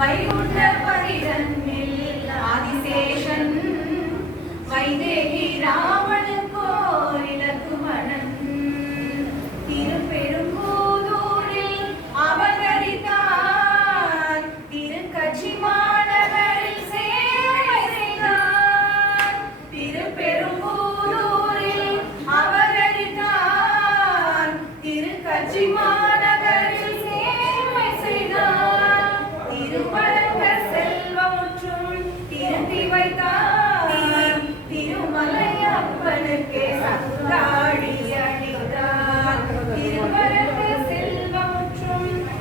வைகுண்ட பரிதன்மில் ஆதிசேஷன் வைதேகி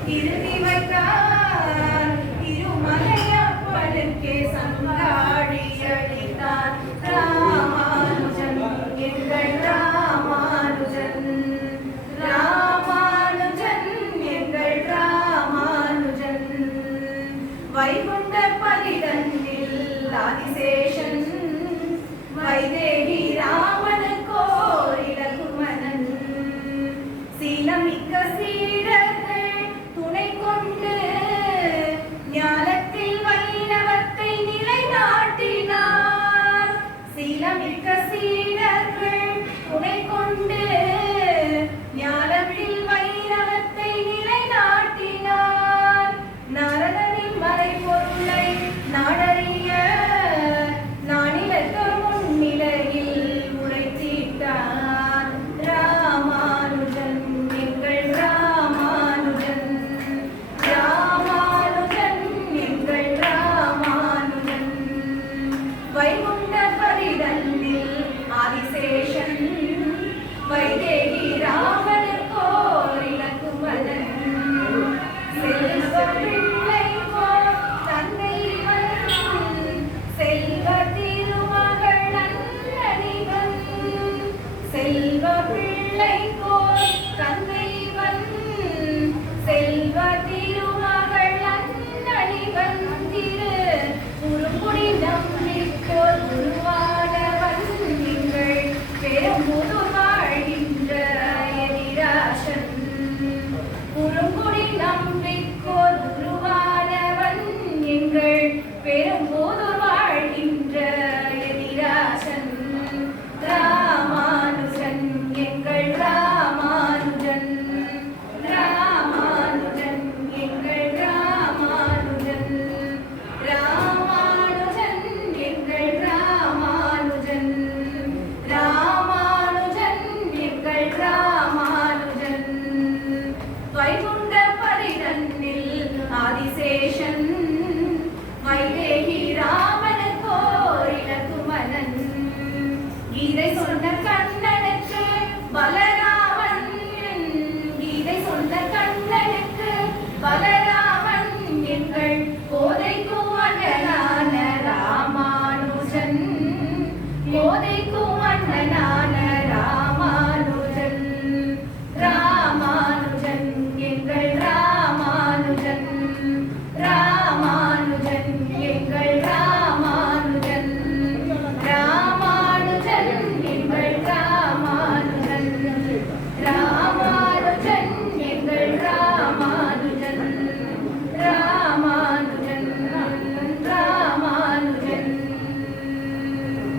திருவி வைத்தார். திருமலையப்பனுக்கே சங்காடி அடித்தார் ராமானுஜன் எங்கள் ராமானுஜன். ராமானுஜன் எங்கள் ராமானுஜன். வைகுண்ட பதிதன்னில் வைதே வைகுண்ட பரிதன்னில் ஆதிசேஷன். வைகு